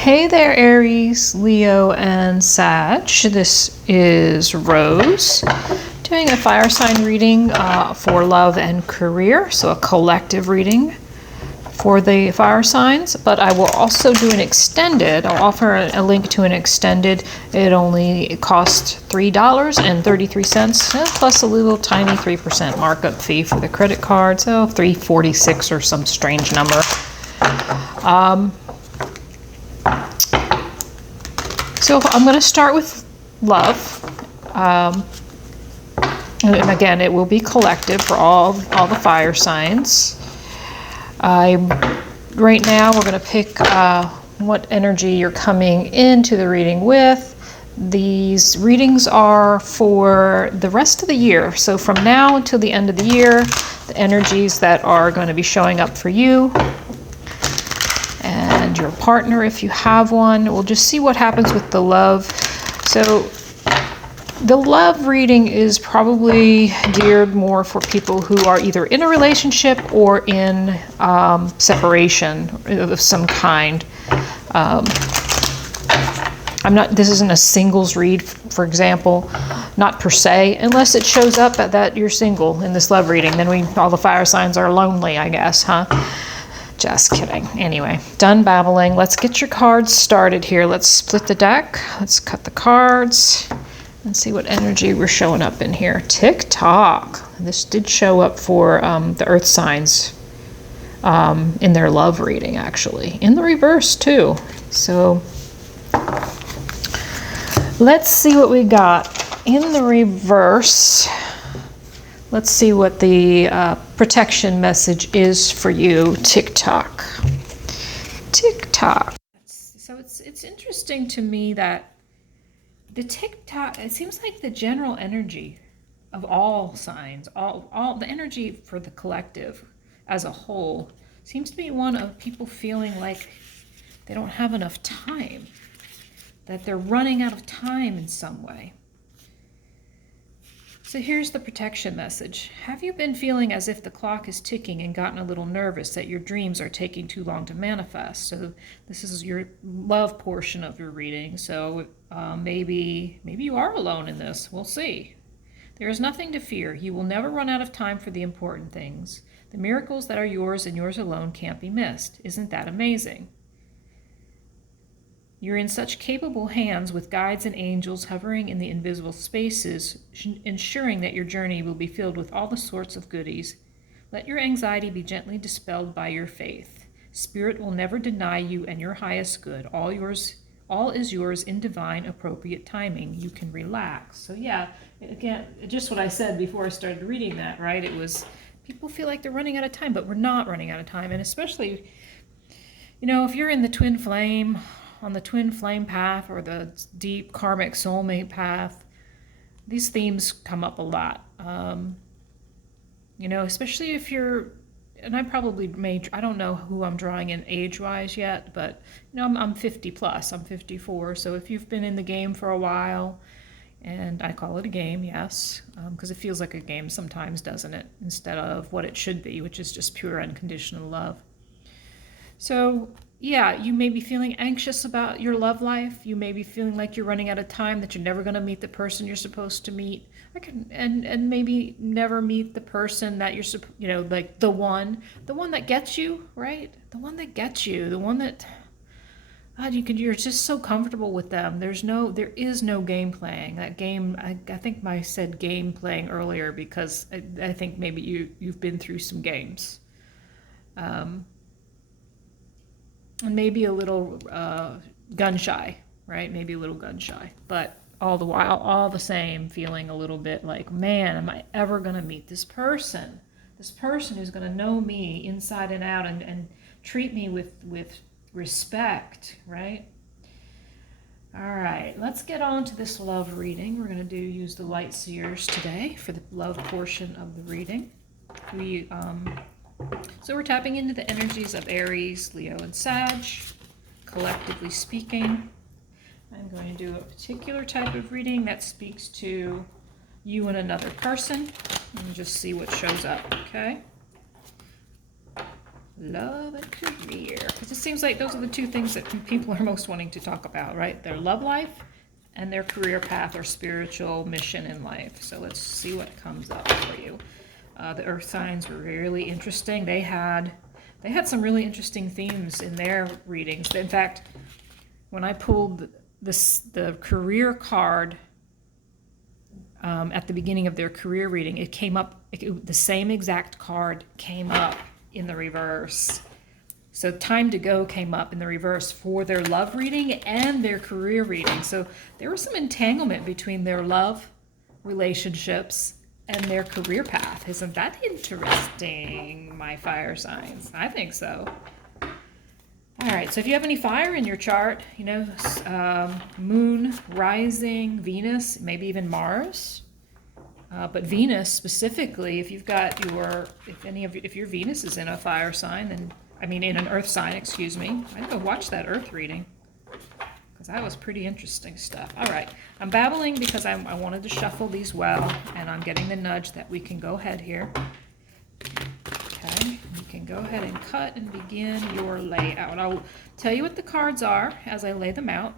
Hey there, Aries, Leo, and Sag. This is Rose doing a fire sign reading for love and career, so a collective reading for the fire signs, but I will also do an extended. I'll offer a link to an extended. It only costs $3.33 plus a little tiny 3% markup fee for the credit card, so $3.46 or some strange number. So I'm going to start with love, and again, it will be collective for all the fire signs. Right now, we're going to pick what energy you're coming into the reading with. These readings are for the rest of the year. So from now until the end of the year, the energies that are going to be showing up for you and your partner, if you have one. We'll just see what happens with the love. So the love reading is probably geared more for people who are either in a relationship or in separation of some kind. This isn't a singles read, for example, not per se, unless it shows up that you're single in this love reading. Then all the fire signs are lonely, I guess, huh? Just kidding. Anyway, done babbling. Let's get your cards started here. Let's split the deck. Let's cut the cards and see what energy we're showing up in here. Tick-tock. This did show up for the earth signs in their love reading, actually. In the reverse, too. So let's see what we got in the reverse. Let's see what the protection message is for you. Tick-tock. Tick-tock. So it's interesting to me that the tick-tock, it seems like the general energy of all signs, all the energy for the collective as a whole seems to be one of people feeling like they don't have enough time, that they're running out of time in some way. So here's the protection message. Have you been feeling as if the clock is ticking and gotten a little nervous that your dreams are taking too long to manifest? So this is your love portion of your reading. So maybe you are alone in this. We'll see. There is nothing to fear. You will never run out of time for the important things. The miracles that are yours and yours alone can't be missed. Isn't that amazing? You're in such capable hands with guides and angels hovering in the invisible spaces, ensuring that your journey will be filled with all the sorts of goodies. Let your anxiety be gently dispelled by your faith. Spirit will never deny you and your highest good. All is yours in divine, appropriate timing. You can relax. So yeah, again, just what I said before I started reading that, right? It was, people feel like they're running out of time, but we're not running out of time. And especially, if you're in the twin flame, on the twin flame path or the deep karmic soulmate path, these themes come up a lot. Especially if you're, and I don't know who I'm drawing in age-wise yet, but I'm 50 plus, I'm 54. So if you've been in the game for a while, and I call it a game, yes, because it feels like a game sometimes, doesn't it? Instead of what it should be, which is just pure unconditional love. So yeah, you may be feeling anxious about your love life. You may be feeling like you're running out of time, that you're never going to meet the person you're supposed to meet. And maybe never meet the person that you're, like the one that gets you, right? The one that gets you, the one that, God, you're just so comfortable with them. There is no game playing. That game, I think I said game playing earlier because I think maybe you've been through some games. And maybe a little gun shy, right? Maybe a little gun shy, but all the while, all the same, feeling a little bit like, man, am I ever going to meet this person? This person who's going to know me inside and out and treat me with respect, right? All right, let's get on to this love reading. We're going to use the light seers today for the love portion of the reading. So we're tapping into the energies of Aries, Leo, and Sag, collectively speaking. I'm going to do a particular type of reading that speaks to you and another person, and just see what shows up, okay? Love and career. Because it seems like those are the two things that people are most wanting to talk about, right? Their love life and their career path or spiritual mission in life. So let's see what comes up for you. The earth signs were really interesting. They had some really interesting themes in their readings. In fact, when I pulled the career card at the beginning of their career reading, it came up, the same exact card came up in the reverse. So time to go came up in the reverse for their love reading and their career reading. So there was some entanglement between their love relationships and their career path. Isn't that interesting, my fire signs? I think so. All right, so if you have any fire in your chart, you know, moon, rising, Venus, maybe even Mars, but Venus specifically, if you've got if your Venus is in a fire sign, then, I mean, in an earth sign, excuse me, I'd go watch that earth reading, because that was pretty interesting stuff. All right, I'm babbling because I wanted to shuffle these well, and I'm getting the nudge that we can go ahead here. Okay, you can go ahead and cut and begin your layout. I'll tell you what the cards are as I lay them out,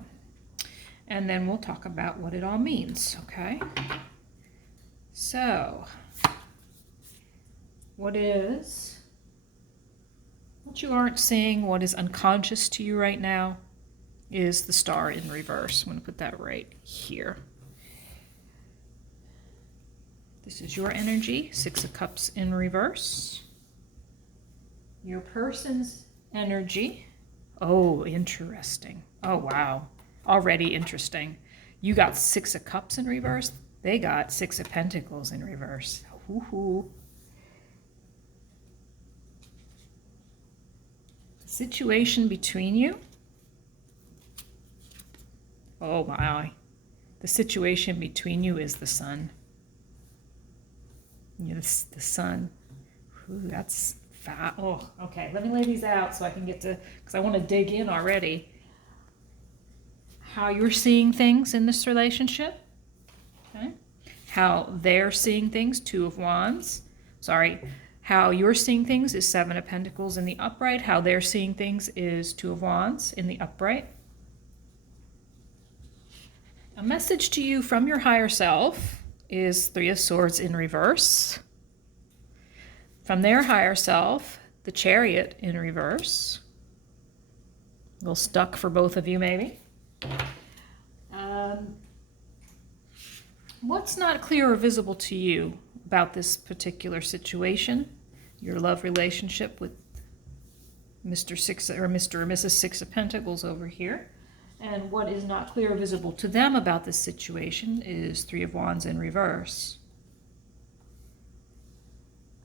and then we'll talk about what it all means, okay? So, what you aren't seeing, what is unconscious to you right now, is the star in reverse. I'm going to put that right here. This is your energy, 6 of Cups in reverse. Your person's energy. Oh, interesting. Oh, wow. Already interesting. You got 6 of Cups in reverse. They got 6 of Pentacles in reverse. Woohoo. Situation between you. Oh my. The situation between you is the sun. Yes, the sun. Ooh, that's fat. Oh, okay. Let me lay these out so I can get to, because I want to dig in already. How you're seeing things in this relationship. Okay. How they're seeing things, 2 of Wands. Sorry. How you're seeing things is 7 of Pentacles in the upright. How they're seeing things is 2 of Wands in the upright. A message to you from your higher self is 3 of Swords in reverse. From their higher self, the Chariot in reverse. A little stuck for both of you, maybe. What's not clear or visible to you about this particular situation? Your love relationship with Mr. or Mrs. 6 of Pentacles over here. And what is not clear or visible to them about this situation is 3 of Wands in reverse.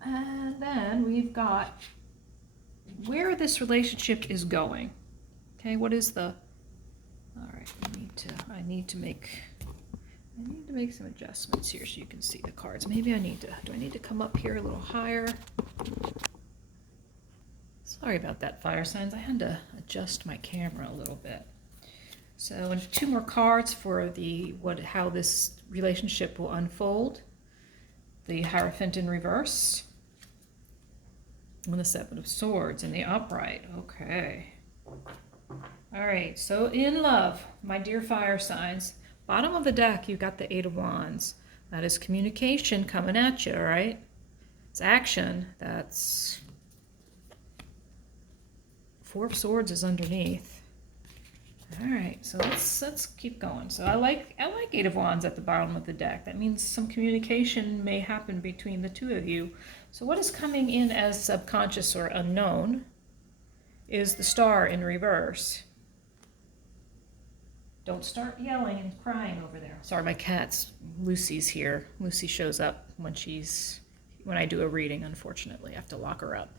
And then we've got where this relationship is going. Okay, what is the... All right, I need to make some adjustments here so you can see the cards. Maybe do I need to come up here a little higher? Sorry about that, fire signs. I had to adjust my camera a little bit. So, and 2 more cards for how this relationship will unfold. The Hierophant in reverse. And the 7 of Swords in the upright. Okay. All right, so in love, my dear fire signs, bottom of the deck, you got the 8 of Wands. That is communication coming at you, all right? It's action. That's 4 of Swords is underneath. All right, so let's keep going. So I like 8 of Wands at the bottom of the deck. That means some communication may happen between the 2 of you. So what is coming in as subconscious or unknown is the Star in reverse. Don't start yelling and crying over there. Sorry, my cat's Lucy's here. Lucy shows up when I do a reading, unfortunately. I have to lock her up.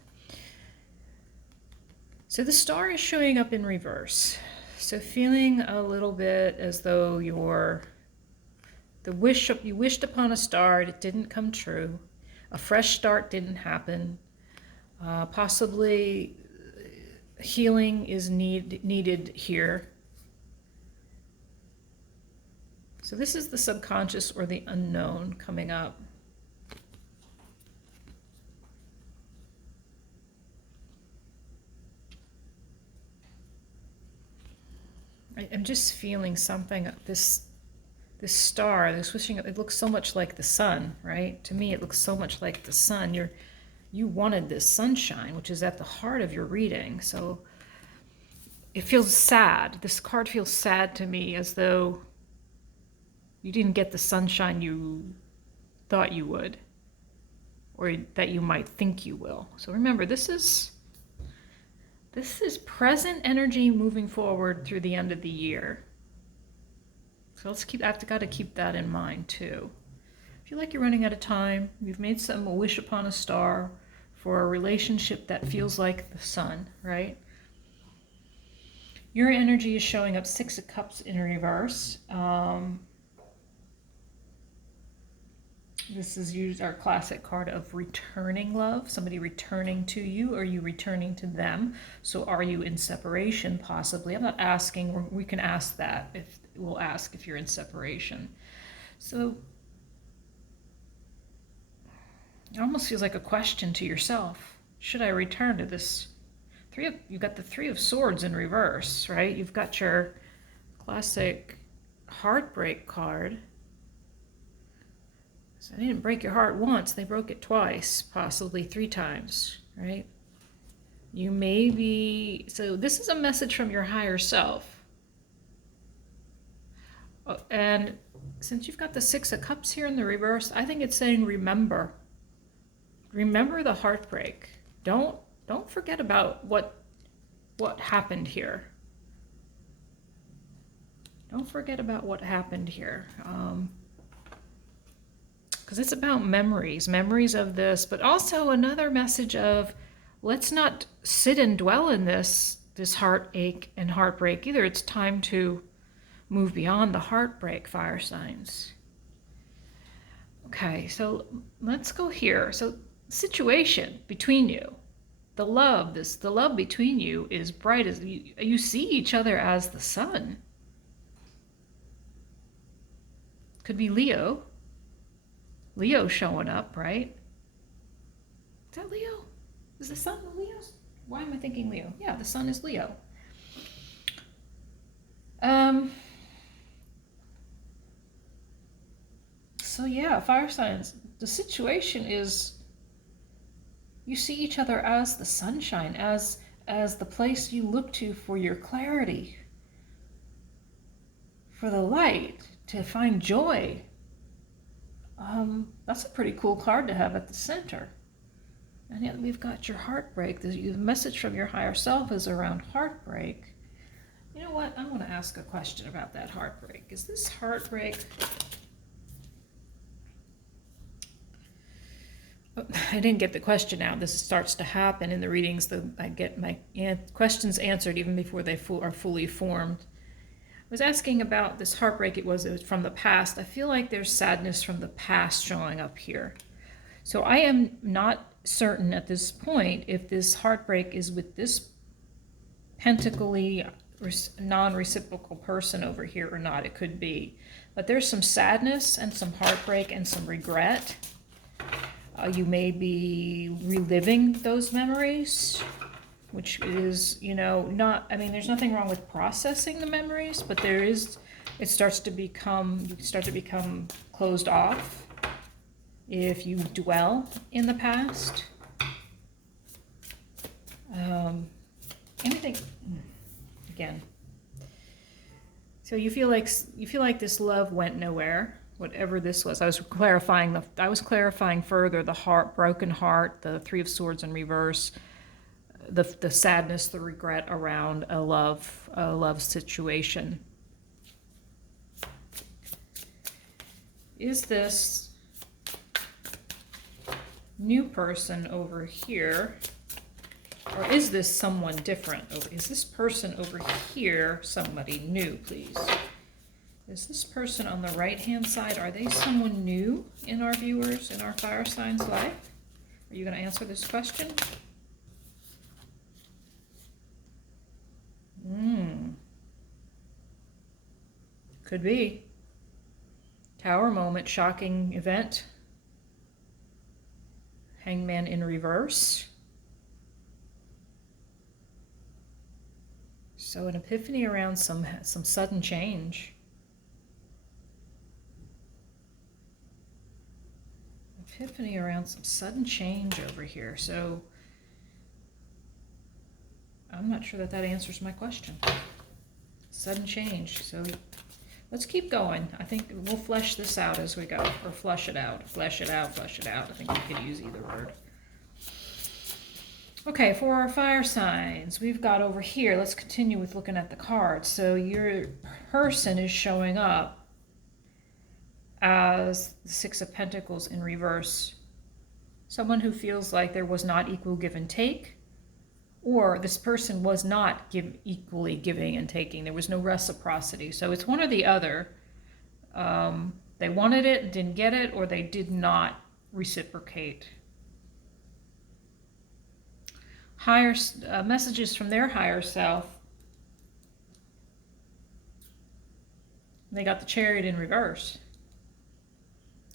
So the Star is showing up in reverse. So feeling a little bit as though you wished upon a star, it didn't come true. A fresh start didn't happen. Possibly healing is needed here. So this is the subconscious or the unknown coming up. I'm just feeling something, this star, this wishing, it looks so much like the sun, right? To me, it looks so much like the sun. You wanted this sunshine, which is at the heart of your reading. So it feels sad. This card feels sad to me, as though you didn't get the sunshine you thought you would, or that you might think you will. So remember, this is present energy moving forward through the end of the year. So I've got to keep that in mind too. If you feel like you're running out of time, you've made a wish upon a star for a relationship that feels like the sun, right? Your energy is showing up 6 of Cups in reverse. This is our classic card of returning love, somebody returning to you, or you returning to them. So are you in separation, possibly? I'm not asking, we can ask that. We'll ask if you're in separation. So it almost feels like a question to yourself. Should I return to this? You've got the 3 of Swords in reverse, right? You've got your classic heartbreak card. So they didn't break your heart once, they broke it twice, possibly 3 times, right? You may be, so this is a message from your higher self. And since you've got the 6 of Cups here in the reverse, I think it's saying remember. Remember the heartbreak. Don't forget about what happened here. Don't forget about what happened here. Because it's about memories of this, but also another message of let's not sit and dwell in this heartache and heartbreak either. It's time to move beyond the heartbreak, fire signs. Okay, so let's go here. So situation between you, the love between you is bright as you see each other as the sun. Could be Leo showing up, right? Is that Leo? Is the sun Leo? Why am I thinking Leo? Yeah, the sun is Leo. So yeah, fire signs. The situation is you see each other as the sunshine, as the place you look to for your clarity, for the light, to find joy. That's a pretty cool card to have at the center. And yet we've got your heartbreak. The message from your higher self is around heartbreak. You know what? I want to ask a question about that heartbreak. Is this heartbreak... I didn't get the question out. This starts to happen in the readings. I get my questions answered even before they are fully formed. I was asking about this heartbreak. It was from the past. I feel like there's sadness from the past showing up here. So I am not certain at this point if this heartbreak is with this pentacly non-reciprocal person over here or not. It could be. But there's some sadness and some heartbreak and some regret. You may be reliving those memories, which is, not, there's nothing wrong with processing the memories, but you start to become closed off if you dwell in the past. Anything, again. So you feel like this love went nowhere. Whatever this was, I was clarifying further the broken heart, the 3 of Swords in reverse, the sadness, the regret around a love situation. Is this new person over here, or is this someone different? Is this person over here somebody new, please? Is this person on the right-hand side, are they someone new in our viewers, in our fire signs life? Are you going to answer this question? Could be. Tower moment, shocking event. Hangman in reverse. So an epiphany around some sudden change. Epiphany around some sudden change over here. So I'm not sure that answers my question. Sudden change. So let's keep going. I think we'll flesh this out as we go, or flush it out. Flesh it out, flush it out. I think we could use either word. Okay, for our fire signs, we've got over here, let's continue with looking at the cards. So your person is showing up as the Six of Pentacles in reverse. Someone who feels like there was not equal give and take, or this person was not equally giving and taking. There was no reciprocity. So it's one or the other. They wanted it, didn't get it, or they did not reciprocate. Higher messages from their higher self. They got the Chariot in reverse.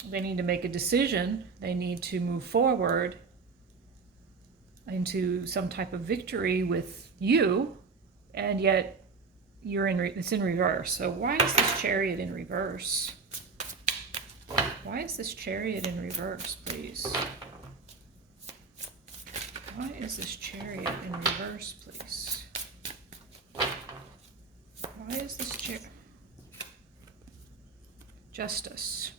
They need to make a decision. They need to move forward into some type of victory with you, and yet it's in reverse. So why is this Chariot in reverse? Why is this Chariot in reverse, please? Why is this Chariot in reverse, please? Why is this Justice?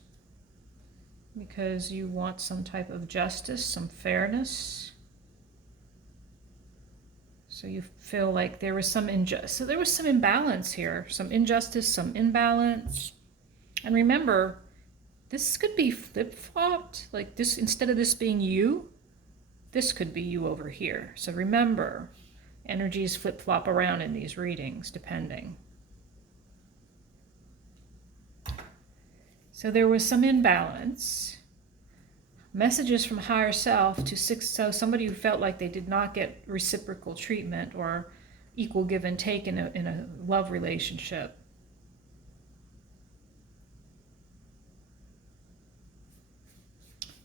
Because you want some type of justice, some fairness. So you feel like there was some so there was some imbalance here, some injustice, some imbalance. And remember, this could be flip-flopped. Like this, instead of this being you, this could be you over here. So remember, energies flip-flop around in these readings, depending. So there was some imbalance. Messages from higher self to so somebody who felt like they did not get reciprocal treatment or equal give and take in a love relationship.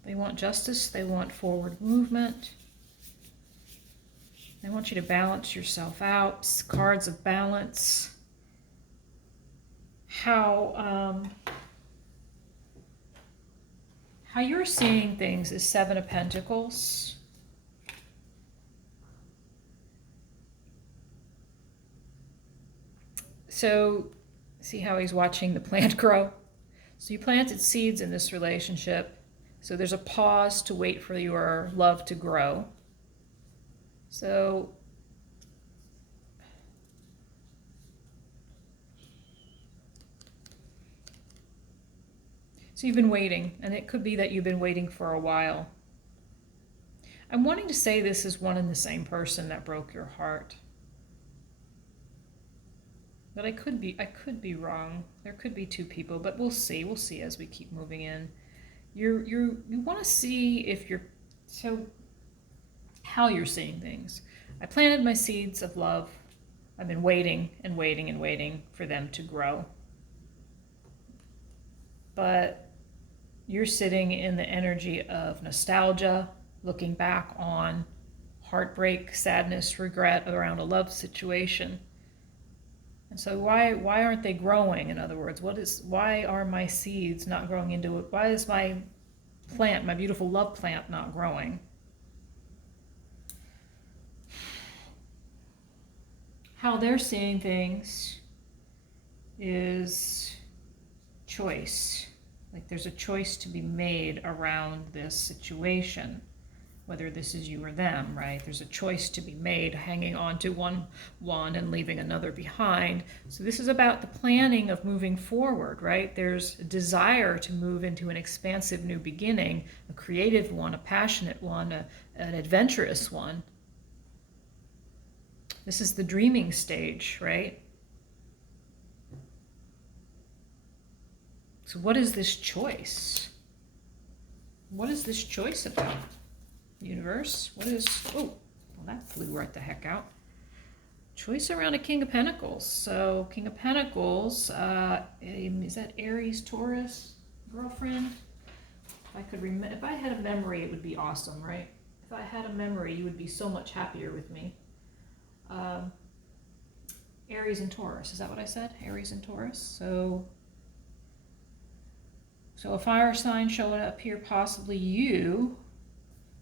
They want justice, they want forward movement. They want you to balance yourself out. Cards of balance. How you're seeing things is Seven of Pentacles. So, see how he's watching the plant grow? So you planted seeds in this relationship. So there's a pause to wait for your love to grow. So you've been waiting, and it could be that you've been waiting for a while. I'm wanting to say this is one and the same person that broke your heart. But I could be wrong. There could be two people, but we'll see. We'll see as we keep moving in. You want to see if how you're seeing things. I planted my seeds of love. I've been waiting and waiting and waiting for them to grow. But you're sitting in the energy of nostalgia, looking back on heartbreak, sadness, regret around a love situation. And so why aren't they growing? In other words, why are my seeds not growing into it? Why is my plant, my beautiful love plant, not growing? How they're seeing things is choice. Like there's a choice to be made around this situation, whether this is you or them, right? There's a choice to be made, hanging on to one wand and leaving another behind. So this is about the planning of moving forward, right? There's a desire to move into an expansive new beginning, a creative one, a passionate one, an adventurous one. This is the dreaming stage, right? So what is this choice? What is this choice about? Universe, well, that flew right the heck out. Choice around a King of Pentacles. So King of Pentacles, is that Aries, Taurus, girlfriend? If I had a memory, it would be awesome, right? If I had a memory, you would be so much happier with me. Aries and Taurus. Is that what I said? Aries and Taurus. So a fire sign showing up here, possibly you.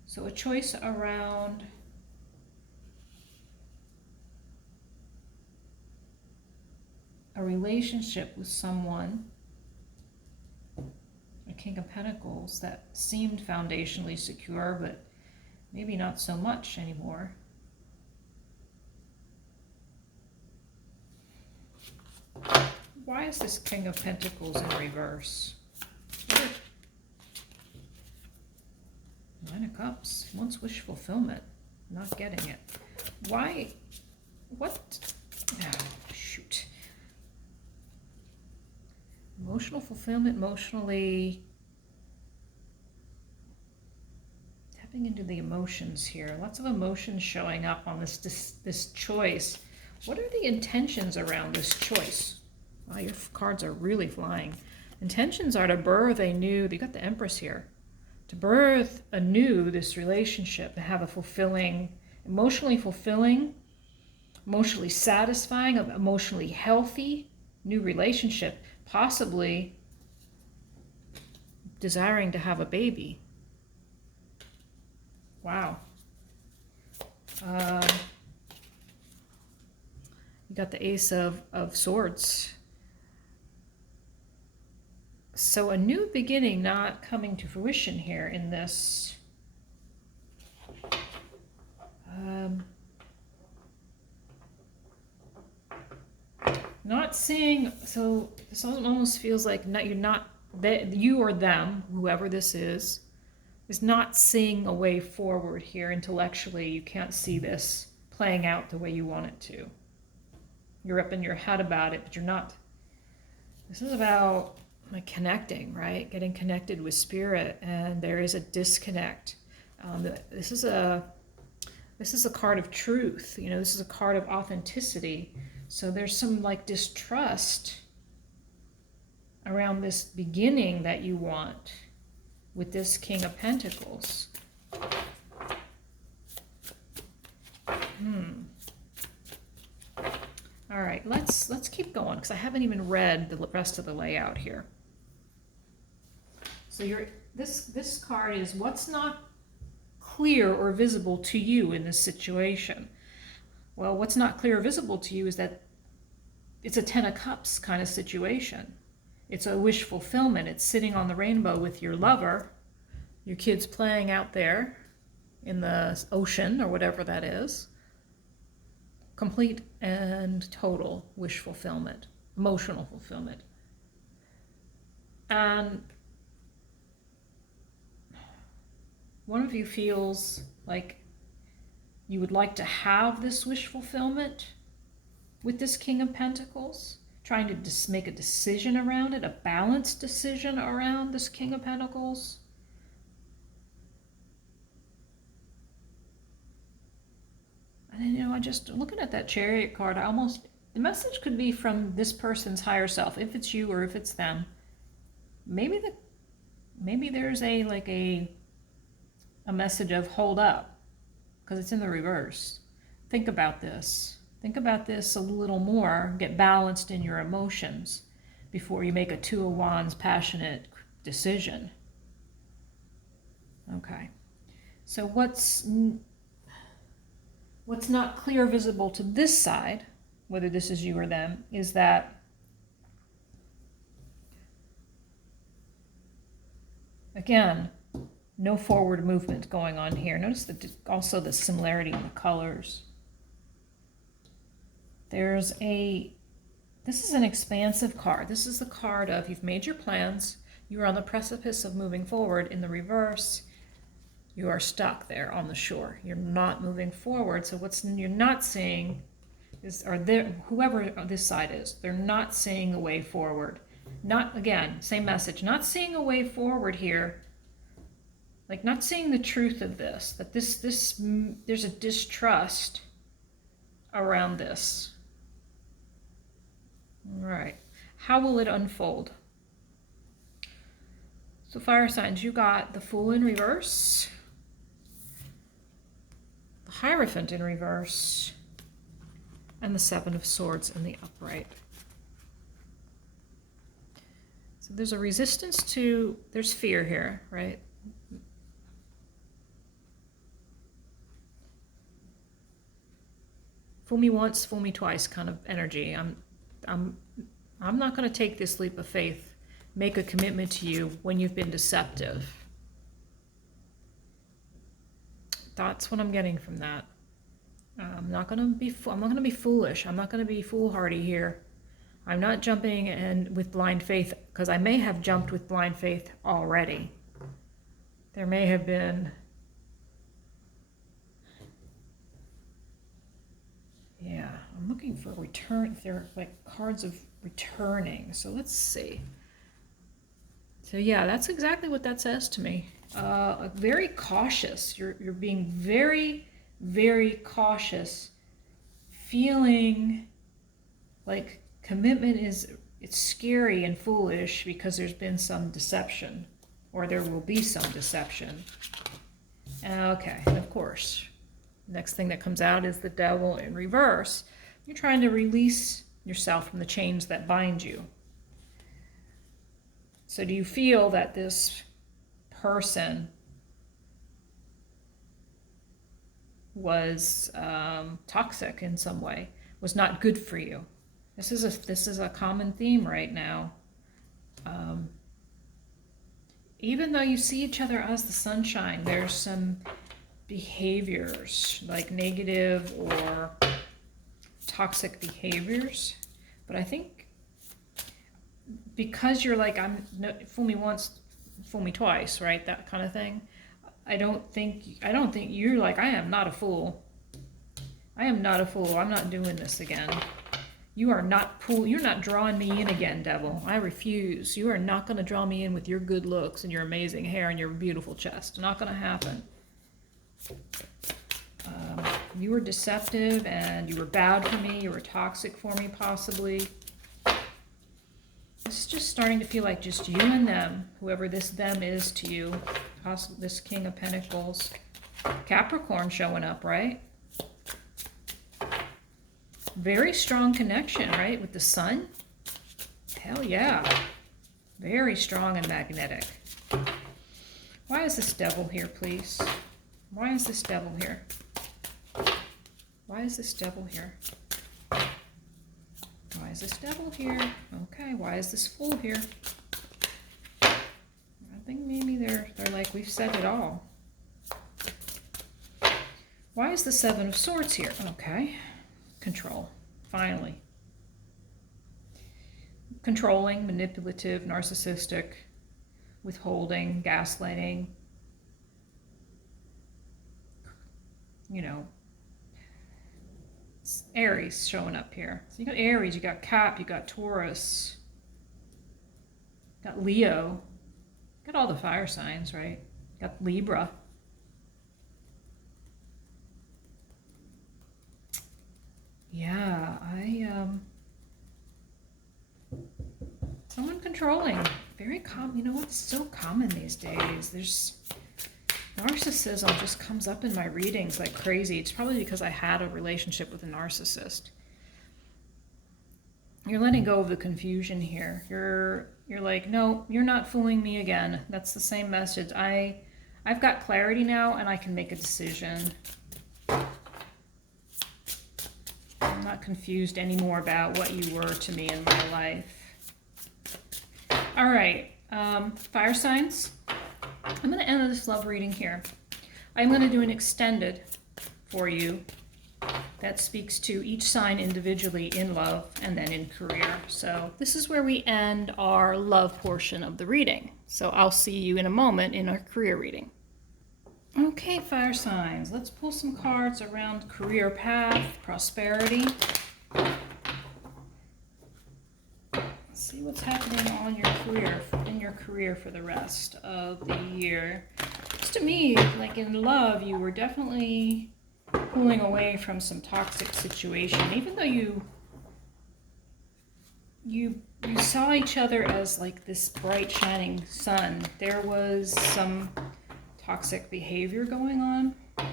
So a choice around a relationship with someone, a King of Pentacles, that seemed foundationally secure, but maybe not so much anymore. Why is this King of Pentacles in reverse? Weird. Nine of Cups. Wants wish fulfillment. Not getting it. Why? What? Oh, shoot. Emotional fulfillment, emotionally tapping into the emotions here. Lots of emotions showing up on this choice. What are the intentions around this choice? Wow, your cards are really flying. Intentions are to birth a new, you got the Empress here, to birth anew this relationship, to have a fulfilling, emotionally satisfying, emotionally healthy new relationship, possibly desiring to have a baby. Wow. You got the Ace of Swords. So a new beginning not coming to fruition here in this. Not seeing, so this almost feels like you or them, whoever this is not seeing a way forward here intellectually. You can't see this playing out the way you want it to. You're up in your head about it, but you're not. This is about like connecting, right? Getting connected with spirit, and there is a disconnect. This is a card of truth. You know, this is a card of authenticity. So there's some like distrust around this beginning that you want with this King of Pentacles. All right, let's keep going because I haven't even read the rest of the layout here. So this card is what's not clear or visible to you in this situation. Well, what's not clear or visible to you is that it's a Ten of Cups kind of situation. It's a wish fulfillment. It's sitting on the rainbow with your lover, your kids playing out there in the ocean or whatever that is. Complete and total wish fulfillment, emotional fulfillment. And one of you feels like you would like to have this wish fulfillment with this King of Pentacles, trying to make a decision around it, a balanced decision around this King of Pentacles. And you know, I just looking at that Chariot card, the message could be from this person's higher self, if it's you or if it's them. Maybe there's a message of hold up, because it's in the reverse. Think about this. Think about this a little more. Get balanced in your emotions before you make a Two of Wands passionate decision. Okay. So what's not clear or visible to this side, whether this is you or them, is that again, no forward movement going on here. Notice also the similarity in the colors. This is an expansive card. This is the card of you've made your plans, you are on the precipice of moving forward. In the reverse, you are stuck there on the shore. You're not moving forward. So you're not seeing is, whoever this side is, they're not seeing a way forward. Not, again, same message, not seeing a way forward here. Like not seeing the truth of this, that there's a distrust around this. All right, how will it unfold? So fire signs, you got the Fool in reverse, the Hierophant in reverse, and the Seven of Swords in the upright. So there's a resistance to, there's fear here, right? Fool me once, fool me twice kind of energy. I'm not going to take this leap of faith, make a commitment to you when you've been deceptive. That's what I'm getting from that. I'm not going to be foolish. I'm not going to be foolhardy here. I'm not jumping in with blind faith, because I may have jumped with blind faith already. There may have been, yeah, I'm looking for return. They're like cards of returning. So let's see. So yeah, that's exactly what that says to me. Very cautious. You're being very, very cautious. Feeling like commitment it's scary and foolish because there's been some deception, or there will be some deception. Okay, of course. Next thing that comes out is the Devil in reverse. You're trying to release yourself from the chains that bind you. So do you feel that this person was toxic in some way, was not good for you? This is a common theme right now. Even though you see each other as the sunshine, there's some behaviors, like negative or toxic behaviors. But I think because you're like, fool me once, fool me twice, right? That kind of thing. I don't think you're like, I am not a fool. I am not a fool. I'm not doing this again. You are not you're not drawing me in again, Devil. I refuse. You are not going to draw me in with your good looks and your amazing hair and your beautiful chest. Not going to happen. You were deceptive and you were bad for me. You were toxic for me, possibly. It's just starting to feel like just you and them, whoever this them is to you. This King of Pentacles. Capricorn showing up, right? Very strong connection, right? With the sun. Hell yeah. Very strong and magnetic. Why is this Devil here, please? Why is this Devil here? Why is this Devil here? Why is this Devil here? Okay, why is this Fool here? I think maybe they're like, we've said it all. Why is the Seven of Swords here? Okay. Control. Finally. Controlling, manipulative, narcissistic, withholding, gaslighting. You know, Aries showing up here. So you got Aries, you got Cap, you got Taurus, you got Leo, you got all the fire signs, right? You got Libra. Yeah, someone controlling. Very common. You know what's so common these days? There's narcissism just comes up in my readings like crazy. It's probably because I had a relationship with a narcissist. You're letting go of the confusion here. You're like, no, you're not fooling me again. That's the same message. I've got clarity now and I can make a decision. I'm not confused anymore about what you were to me in my life. All right, fire signs. I'm going to end this love reading here. I'm going to do an extended for you that speaks to each sign individually in love and then in career. So this is where we end our love portion of the reading. So I'll see you in a moment in our career reading. Okay, fire signs. Let's pull some cards around career path, prosperity. See what's happening on in your career for the rest of the year. Just to me, like in love, you were definitely pulling away from some toxic situation. Even though you saw each other as like this bright shining sun, there was some toxic behavior going on. All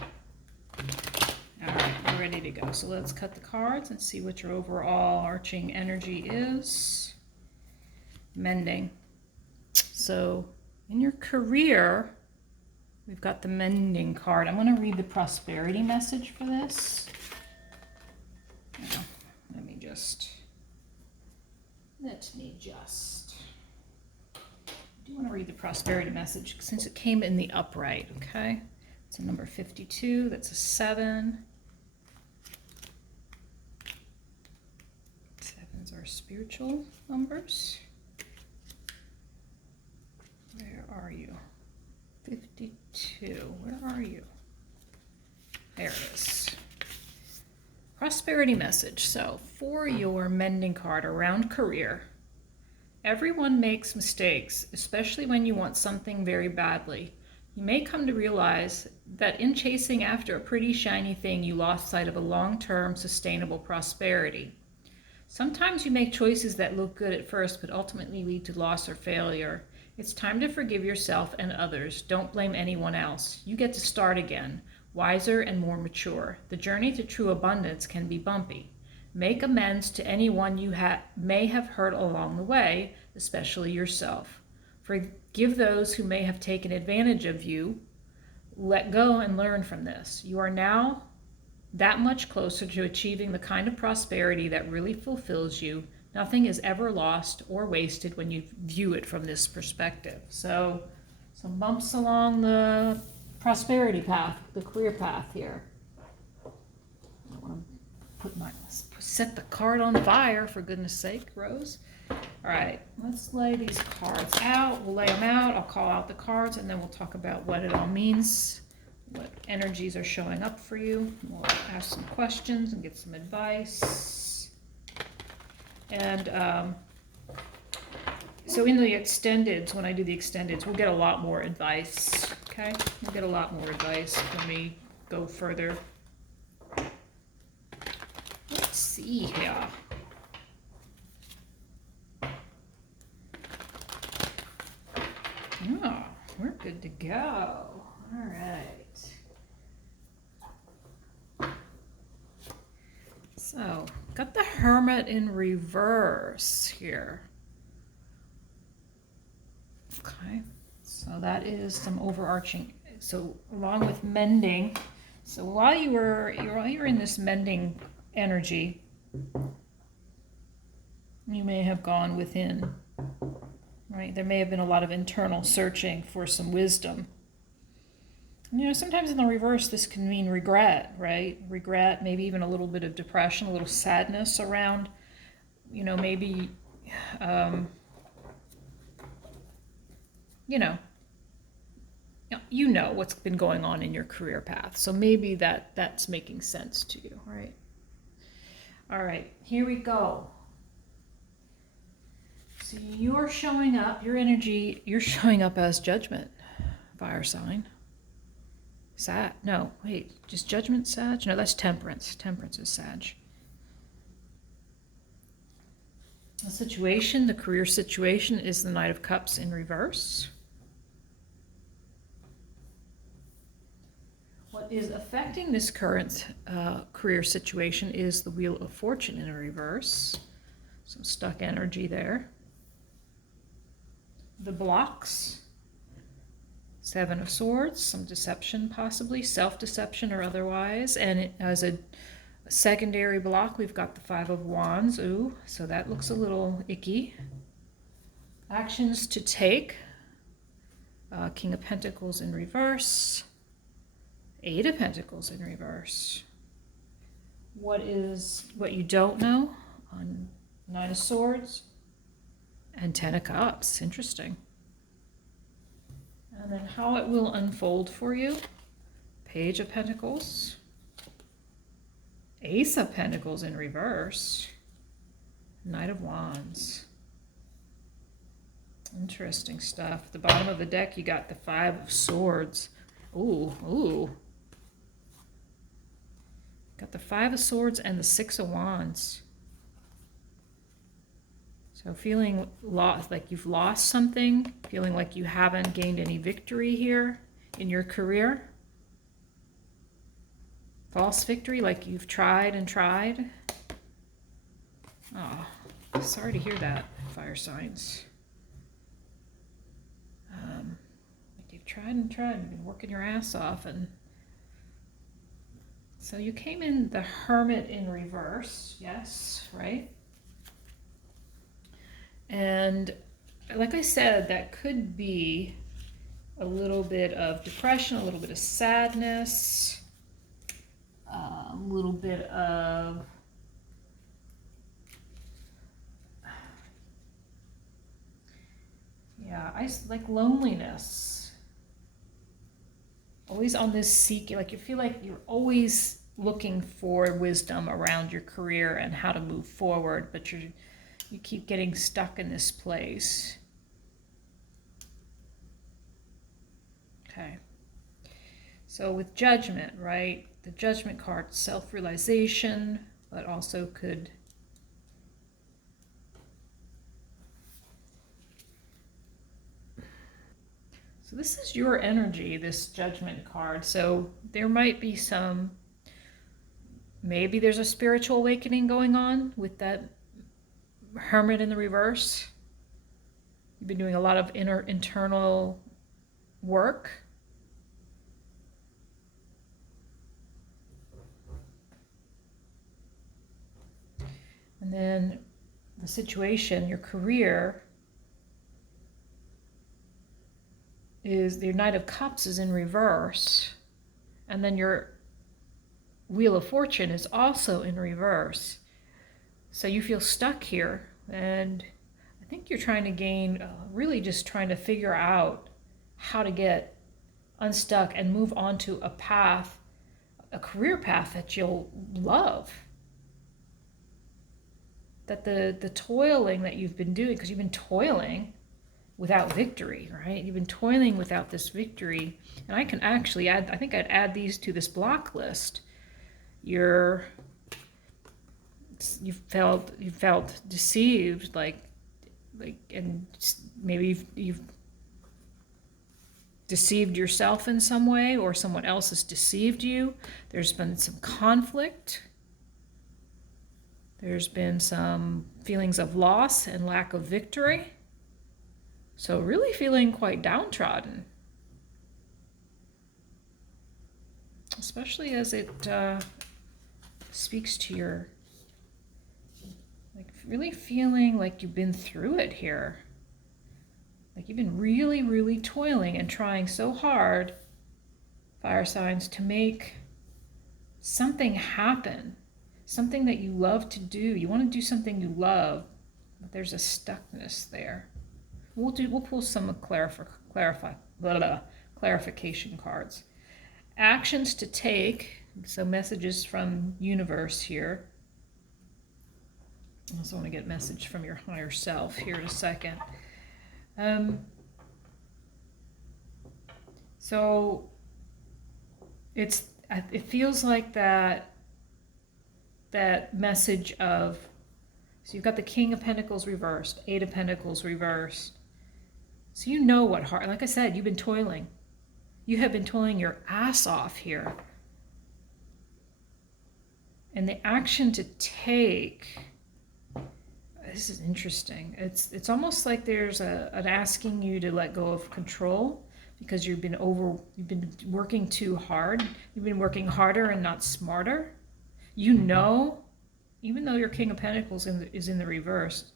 right, you ready to go. So let's cut the cards and see what your overall arching energy is. Mending. So in your career, we've got the mending card. I'm going to read the prosperity message for this. Now, let me just. I do want to read the prosperity message since it came in the upright, okay? It's a number 52, that's a 7. 7s are spiritual numbers. Where are you? 52, where are you? There it is. Prosperity message. So for your mending card around career, everyone makes mistakes, especially when you want something very badly. You may come to realize that in chasing after a pretty shiny thing, you lost sight of a long-term sustainable prosperity. Sometimes you make choices that look good at first, but ultimately lead to loss or failure. It's time to forgive yourself and others. Don't blame anyone else. You get to start again, wiser and more mature. The journey to true abundance can be bumpy. Make amends to anyone you may have hurt along the way, especially yourself. Forgive those who may have taken advantage of you. Let go and learn from this. You are now that much closer to achieving the kind of prosperity that really fulfills you. Nothing is ever lost or wasted when you view it from this perspective. So some bumps along the prosperity path, the career path here. I want to set the card on fire, for goodness sake, Rose. All right, let's lay these cards out. We'll lay them out. I'll call out the cards, and then we'll talk about what it all means, what energies are showing up for you. We'll ask some questions and get some advice. And so in the extendeds, when I do the extendeds, we'll get a lot more advice, okay? We'll get a lot more advice when we go further. Let's see here. Oh, we're good to go. All right. So, got the Hermit in reverse here. Okay, so that is some overarching. So, along with mending, so while you're in this mending energy, you may have gone within, right? There may have been a lot of internal searching for some wisdom. You know, sometimes in the reverse, this can mean regret, right? Regret, maybe even a little bit of depression, a little sadness around, you know, maybe, you know what's been going on in your career path. So maybe that's making sense to you, right? All right, here we go. So you're showing up, your energy, you're showing up as judgment, fire sign. Just judgment, Sag? No, that's temperance. Temperance is Sag. The situation, the career situation, is the Knight of Cups in reverse. What is affecting this current career situation is the Wheel of Fortune in reverse. Some stuck energy there. The blocks. 7 of Swords, some deception possibly, self-deception or otherwise. And as a secondary block, we've got the 5 of Wands. Ooh, so that looks a little icky. Actions to take. King of Pentacles in reverse. 8 of Pentacles in reverse. What you don't know on 9 of Swords and 10 of Cups. Interesting. And then how it will unfold for you. Page of Pentacles. Ace of Pentacles in reverse. Knight of Wands. Interesting stuff. At the bottom of the deck, you got the 5 of Swords. Ooh. Got the 5 of Swords and the 6 of Wands. So feeling lost, like you've lost something, feeling like you haven't gained any victory here in your career. False victory, like you've tried and tried. Oh, sorry to hear that, fire signs. Like you've tried and tried, you've been working your ass off, and so you came in the Hermit in reverse, yes, right? And like I said, that could be a little bit of depression, a little bit of sadness, a little bit of I like loneliness. Always on this seeking, like you feel like you're always looking for wisdom around your career and how to move forward, but you keep getting stuck in this place. Okay. So with Judgment, right? The Judgment card, self-realization, but also could so this is your energy, this Judgment card. So there might be some, maybe there's a spiritual awakening going on with that Hermit in the reverse. You've been doing a lot of internal work. And then the situation, your career, is the Knight of Cups is in reverse. And then your Wheel of Fortune is also in reverse. So you feel stuck here. And I think you're trying to gain, really just trying to figure out how to get unstuck and move on to a path, a career path that you'll love. That the toiling that you've been doing, because you've been toiling without victory, right? You've been toiling without this victory. And I can actually add, I think I'd add these to this block list. You felt deceived, like, and maybe you've deceived yourself in some way, or someone else has deceived you. There's been some conflict. There's been some feelings of loss and lack of victory. So really feeling quite downtrodden. Especially as it speaks to your, like really feeling like you've been through it here. Like you've been really, really toiling and trying so hard, fire signs, to make something happen. Something that you love to do. You want to do something you love, but there's a stuckness there. We'll pull some clarification cards. Actions to take. So messages from universe here. I also want to get a message from your higher self here in a second. So it feels like that message of, so you've got the King of Pentacles reversed, Eight of Pentacles reversed. So you know what hard, like I said, you've been toiling. You have been toiling your ass off here. And the action to take, this is interesting. It's almost like there's an asking you to let go of control, because you've been working too hard. You've been working harder and not smarter. You know, even though your King of Pentacles is in the reverse,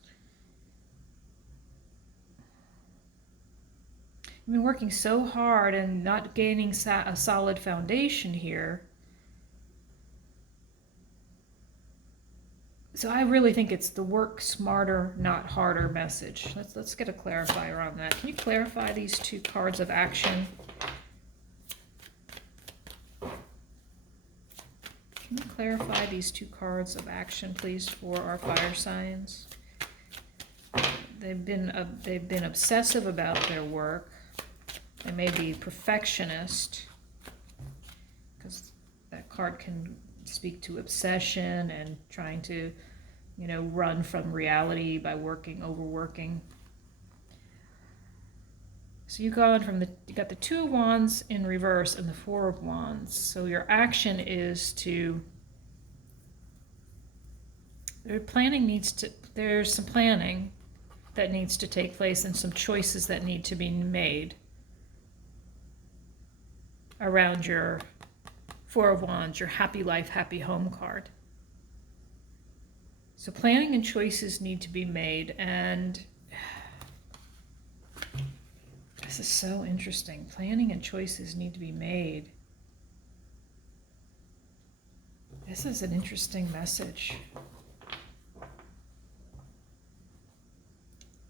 you've been working so hard and not gaining a solid foundation here. So I really think it's the work smarter, not harder message. Let's get a clarifier on that. Can you clarify these two cards of action? Can you clarify these two cards of action, please, for our fire signs? They've been obsessive about their work. They may be perfectionist, because that card can speak to obsession and trying to, run from reality by overworking. So you got the Two of Wands in reverse and the Four of Wands. So your action is to, there's some planning that needs to take place and some choices that need to be made around your Four of Wands, your happy life, happy home card. So planning and choices need to be made, and this is so interesting. Planning and choices need to be made. This is an interesting message.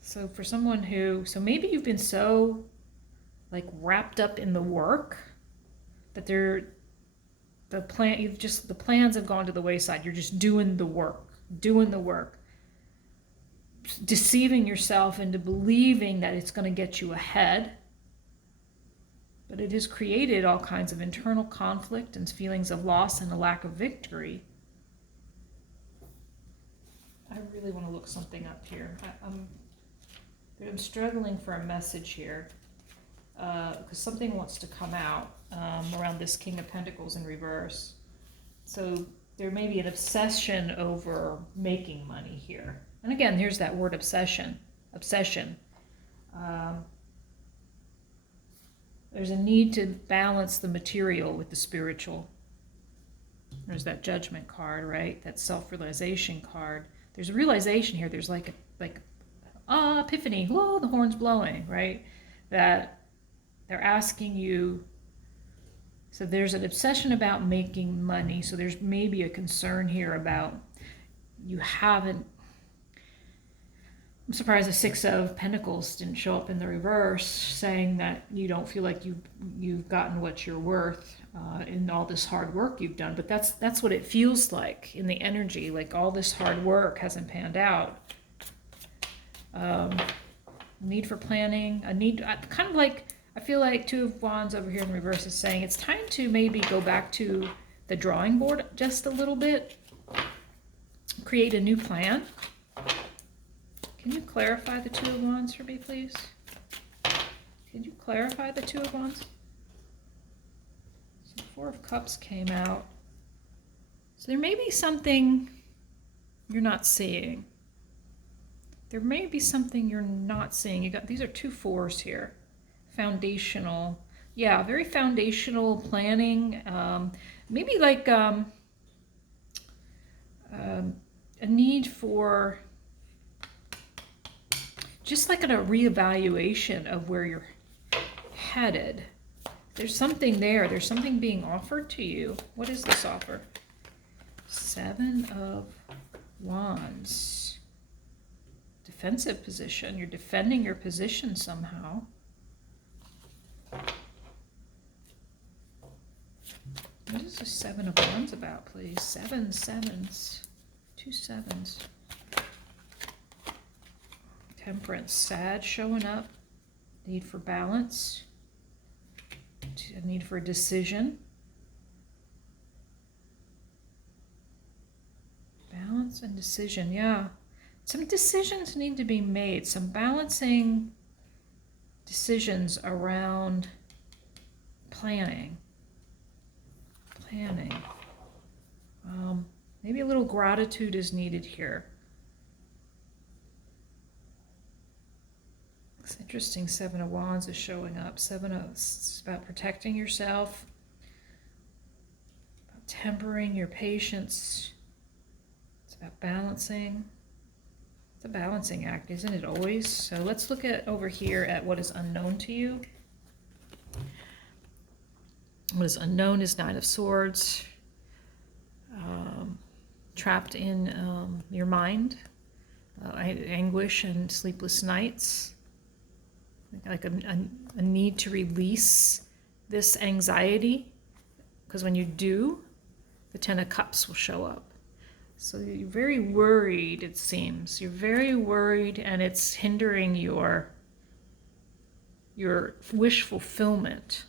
So for someone who, so maybe you've been so like wrapped up in the work that the plans have gone to the wayside. You're just doing the work, deceiving yourself into believing that it's going to get you ahead. But it has created all kinds of internal conflict and feelings of loss and a lack of victory. I really want to look something up here. I'm struggling for a message here because something wants to come out around this King of Pentacles in reverse. So there may be an obsession over making money here. And again, here's that word obsession. There's a need to balance the material with the spiritual. There's that Judgment card, right? That self-realization card. There's a realization here. There's like epiphany. Whoa, the horn's blowing, right? That they're asking you. So there's an obsession about making money. So there's maybe a concern here about you haven't. I'm surprised the Six of Pentacles didn't show up in the reverse, saying that you don't feel like you've gotten what you're worth in all this hard work you've done. But that's what it feels like in the energy, like all this hard work hasn't panned out. Need for planning, kind of like, I feel like Two of Wands over here in reverse is saying it's time to maybe go back to the drawing board just a little bit, create a new plan. Can you clarify the Two of Wands for me, please? Can you clarify the Two of Wands? So Four of Cups came out. So there may be something you're not seeing. There may be something you're not seeing. These are two fours here. Foundational. Yeah, very foundational planning. Maybe like a need for just like a reevaluation of where you're headed. There's something there. There's something being offered to you. What is this offer? Seven of Wands. Defensive position. You're defending your position somehow. What is the Seven of Wands about, please? 7 sevens. 2 sevens. Temperance. Sad showing up. Need for balance. A need for a decision. Balance and decision. Yeah. Some decisions need to be made. Some balancing decisions around planning. Maybe a little gratitude is needed here. It's interesting. Seven of Wands is showing up. It's about protecting yourself, about tempering your patience. It's about balancing. It's a balancing act, isn't it always? So let's look at over here at what is unknown to you. What is unknown is Nine of Swords. Trapped in your mind. Anguish and sleepless nights. Like a need to release this anxiety. Because when you do, the Ten of Cups will show up. So you're very worried, it seems. You're very worried, and it's hindering your wish fulfillment.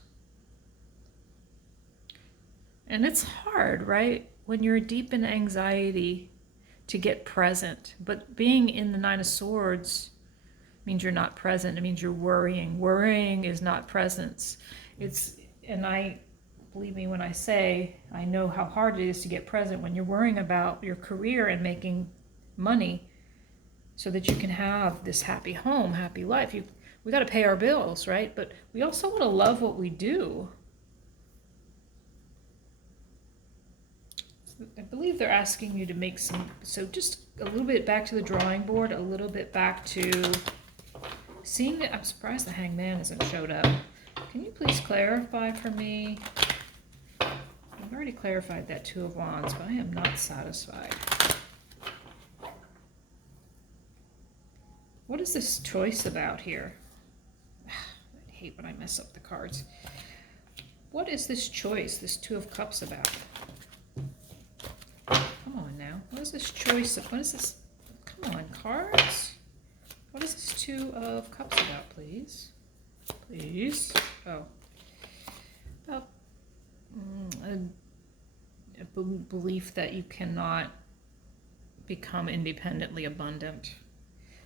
And it's hard, right? When you're deep in anxiety to get present. But being in the Nine of Swords means you're not present. It means you're worrying. Worrying is not presence. Believe me when I say, I know how hard it is to get present when you're worrying about your career and making money so that you can have this happy home, happy life. We got to pay our bills, right? But we also want to love what we do. I believe they're asking you to make so just a little bit back to the drawing board, a little bit back to seeing that. I'm surprised the Hangman hasn't showed up. Can you please clarify for me? I've already clarified that Two of Wands, but I am not satisfied. What is this choice about here? I hate when I mess up the cards. What is this choice, this Two of Cups about? Come on now. What is this choice? What is this? Come on, cards. What is this Two of Cups about, please? Please. Oh. About a belief that you cannot become independently abundant.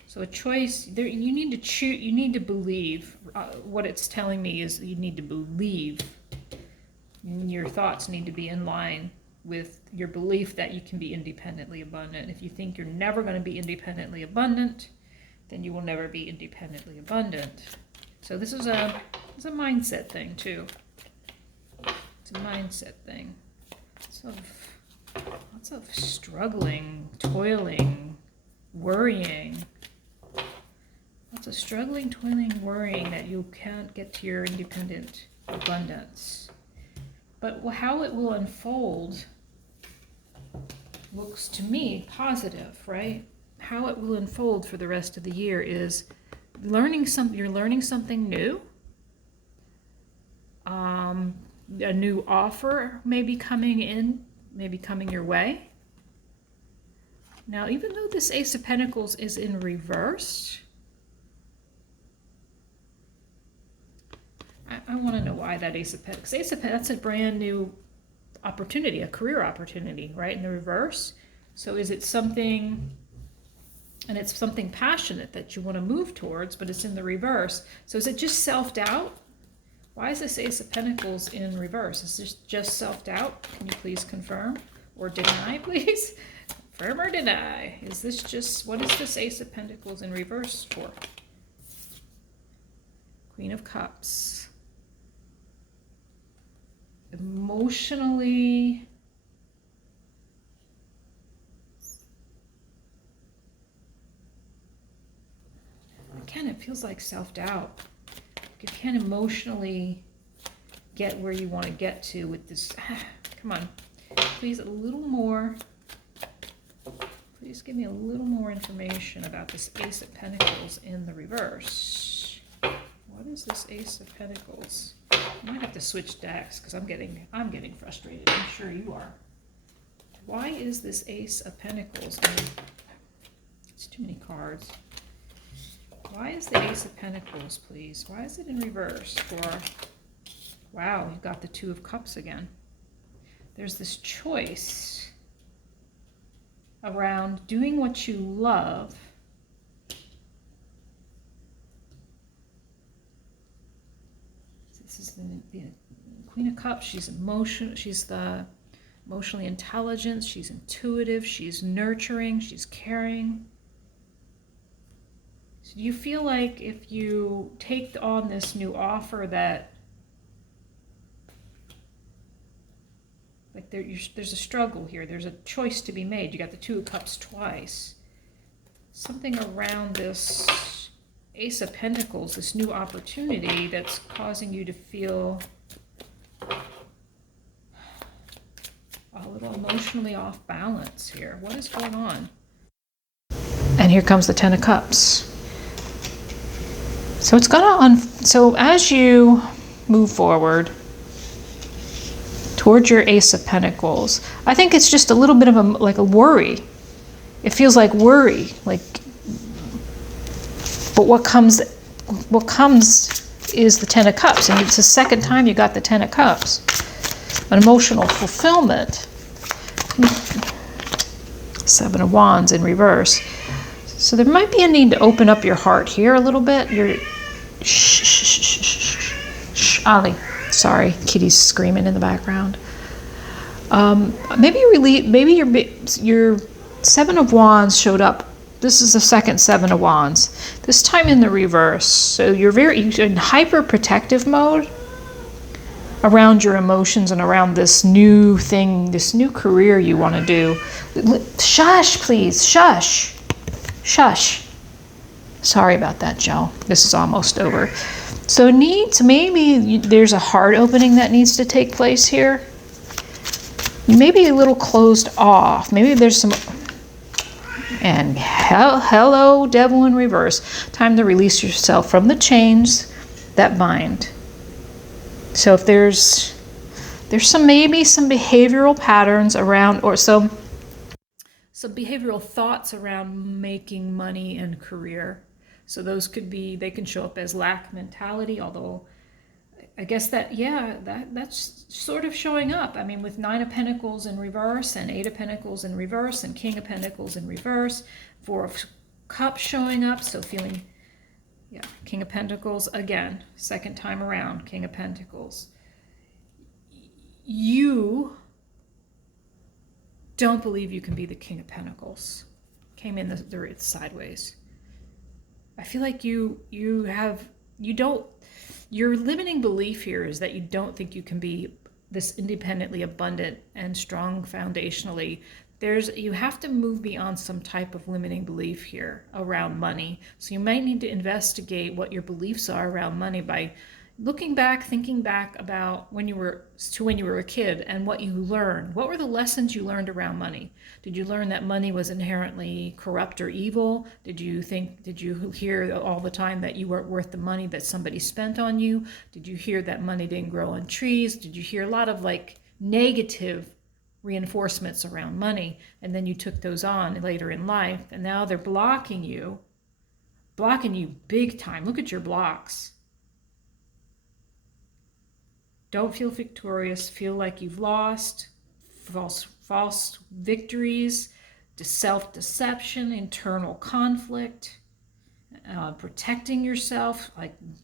So a choice, there, you need to choose, you need to believe. What it's telling me is you need to believe. Your thoughts need to be in line with your belief that you can be independently abundant. If you think you're never going to be independently abundant, then you will never be independently abundant. So this is it's a mindset thing too. It's a mindset thing. Lots of struggling, toiling, worrying. Lots of struggling, toiling, worrying that you can't get to your independent abundance. But how it will unfold looks to me positive, right? How it will unfold for the rest of the year is you're learning something new. A new offer may be coming in, maybe coming your way. Now, even though this Ace of Pentacles is in reverse, I want to know why that Ace of Pentacles. Ace of Pentacles, that's a brand new opportunity, a career opportunity, right, in the reverse. So is it something, and it's something passionate that you want to move towards, but it's in the reverse. So is it just self-doubt? Why is this Ace of Pentacles in reverse? Is this just self-doubt? Can you please confirm or deny, please? Confirm or deny. Is this just, what is this Ace of Pentacles in reverse for? Queen of Cups. Emotionally again, it feels like self-doubt. You can't emotionally get where you want to get to with this. Come on, please, a little more. Please give me a little more information about this Ace of Pentacles in the reverse. What is this Ace of Pentacles? I might have to switch decks because I'm getting frustrated. I'm sure you are. Why is this Ace of Pentacles? It's too many cards. Why is the Ace of Pentacles, please? Why is it in reverse for... Wow, you've got the Two of Cups again. There's this choice around doing what you love This is the Queen of Cups. She's the emotionally intelligent, she's intuitive, she's nurturing, she's caring. So do you feel like if you take on this new offer that like there's a struggle here, there's a choice to be made. You got the Two of Cups twice. Something around this Ace of Pentacles, this new opportunity that's causing you to feel a little emotionally off balance here. What is going on? And here comes the Ten of Cups. So it's gonna so as you move forward towards your Ace of Pentacles, I think it's just a little bit of a worry. It feels like worry, but what comes is the Ten of Cups, and it's the second time you got the Ten of Cups. An emotional fulfillment. Seven of Wands in reverse. So there might be a need to open up your heart here a little bit. Ollie. Sorry, Kitty's screaming in the background. Maybe your Seven of Wands showed up. This is the second Seven of Wands. This time in the reverse. So you're in hyper protective mode around your emotions and around this new thing, this new career you want to do. Shush, please. Shush. Shush. Sorry about that, Joe. This is almost over. So maybe there's a heart opening that needs to take place here. Maybe a little closed off. Maybe there's some... And hello, devil in reverse. Time to release yourself from the chains that bind. So if there's maybe some behavioral patterns around, or some behavioral thoughts around making money and career. So those they can show up as lack mentality, although I guess that's sort of showing up. I mean, with Nine of Pentacles in reverse and Eight of Pentacles in reverse and King of Pentacles in reverse, Four of Cups showing up. So feeling, King of Pentacles again, second time around, King of Pentacles. You don't believe you can be the King of Pentacles. Came in the sideways. I feel like your limiting belief here is that you don't think you can be this independently abundant and strong foundationally. You have to move beyond some type of limiting belief here around money. So you might need to investigate what your beliefs are around money by looking back, thinking back about when you were a kid and what you learned. What were the lessons you learned around money? Did you learn that money was inherently corrupt or evil? Did you hear all the time that you weren't worth the money that somebody spent on you? Did you hear that money didn't grow on trees? Did you hear a lot of negative reinforcements around money? And then you took those on later in life, and now they're blocking you big time. Look at your blocks. Don't feel victorious, feel like you've lost, false victories, self-deception, internal conflict, protecting yourself,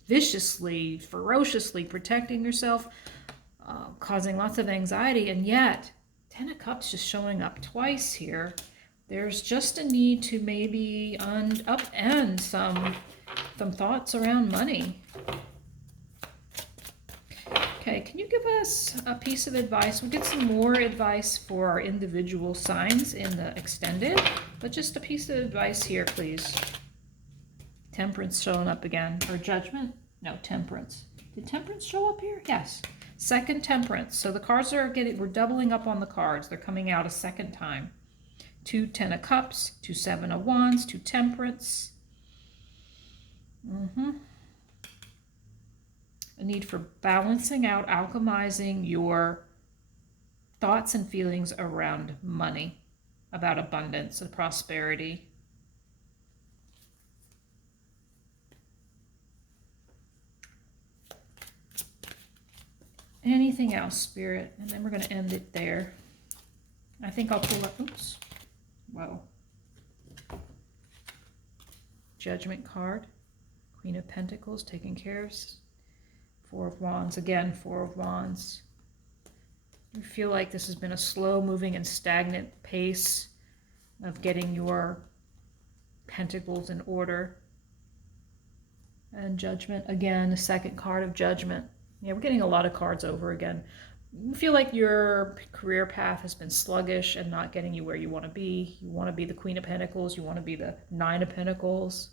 viciously, ferociously protecting yourself, causing lots of anxiety. And yet, Ten of Cups just showing up twice here. There's just a need to maybe upend some thoughts around money. Okay, can you give us a piece of advice? We'll get some more advice for our individual signs in the extended, but just a piece of advice here, please. Temperance showing up again. Or Judgment? No, Temperance. Did Temperance show up here? Yes. Second Temperance. So the cards we're doubling up on the cards. They're coming out a second time. 2 Ten of Cups, 2 Seven of Wands, 2 Temperance. A need for balancing out, alchemizing your thoughts and feelings around money, about abundance and prosperity. Anything else, Spirit? And then we're going to end it there. I think I'll pull up, oops, whoa. Judgment card, Queen of Pentacles, taking care of. 4 of Wands, again, 4 of Wands. You feel like this has been a slow moving and stagnant pace of getting your pentacles in order. And Judgment, again, the second card of Judgment. Yeah, we're getting a lot of cards over again. You feel like your career path has been sluggish and not getting you where you want to be. You want to be the Queen of Pentacles. You want to be the Nine of Pentacles.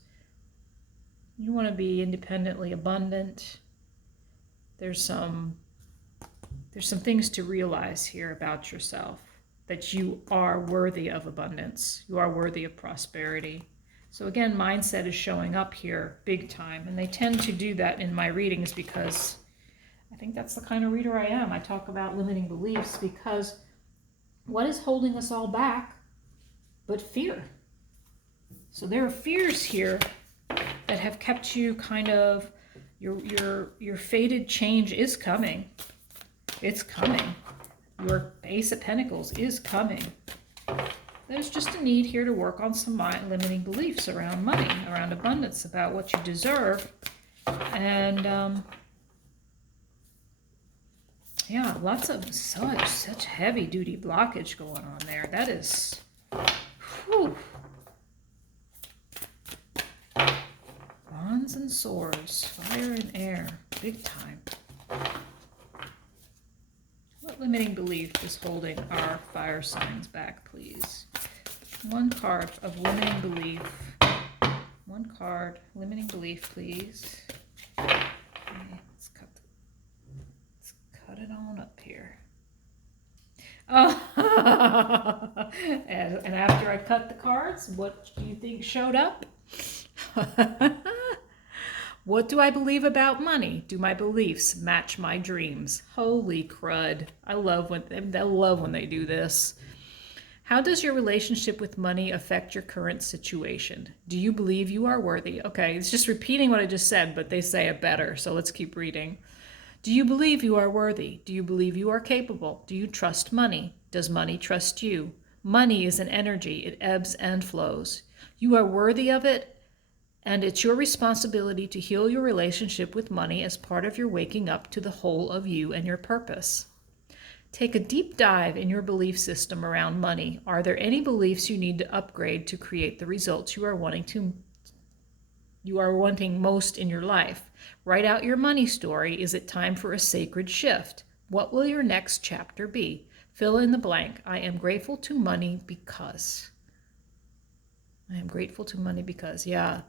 You want to be independently abundant. There's some things to realize here about yourself, that you are worthy of abundance. You are worthy of prosperity. So again, mindset is showing up here big time. And they tend to do that in my readings because I think that's the kind of reader I am. I talk about limiting beliefs because what is holding us all back but fear? So there are fears here that have kept you kind of, your fated change is coming. It's coming. Your Ace of Pentacles is coming. There's just a need here to work on some limiting beliefs around money, around abundance, about what you deserve. And yeah, lots of such heavy duty blockage going on there. That is, whew. Wands and swords, fire and air, big time. What limiting belief is holding our fire signs back, please? One card of limiting belief. One card, limiting belief, please. Okay, let's cut it on up here. Oh, and after I cut the cards, what do you think showed up? What do I believe about money? Do my beliefs match my dreams? Holy crud. I love when they do this. How does your relationship with money affect your current situation? Do you believe you are worthy? Okay, it's just repeating what I just said, but they say it better, so let's keep reading. Do you believe you are worthy? Do you believe you are capable? Do you trust money? Does money trust you? Money is an energy. It ebbs and flows. You are worthy of it, and it's your responsibility to heal your relationship with money as part of your waking up to the whole of you and your purpose. Take a deep dive in your belief system around money. Are there any beliefs you need to upgrade to create the results you are wanting most in your life? Write out your money story. Is it time for a sacred shift? What will your next chapter be? Fill in the blank. I am grateful to money because. I am grateful to money because, yeah.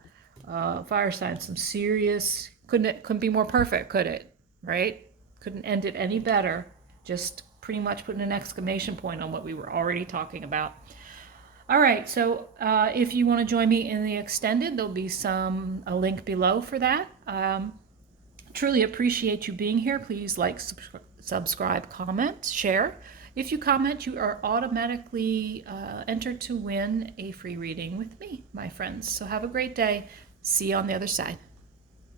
Fire sign, some serious, couldn't be more perfect, could it? Right? Couldn't end it any better. Just pretty much putting an exclamation point on what we were already talking about. All right, so if you want to join me in the extended, there'll be a link below for that. Truly appreciate you being here. Please like, subscribe, comment, share. If you comment, you are automatically entered to win a free reading with me, my friends. So have a great day. See you on the other side.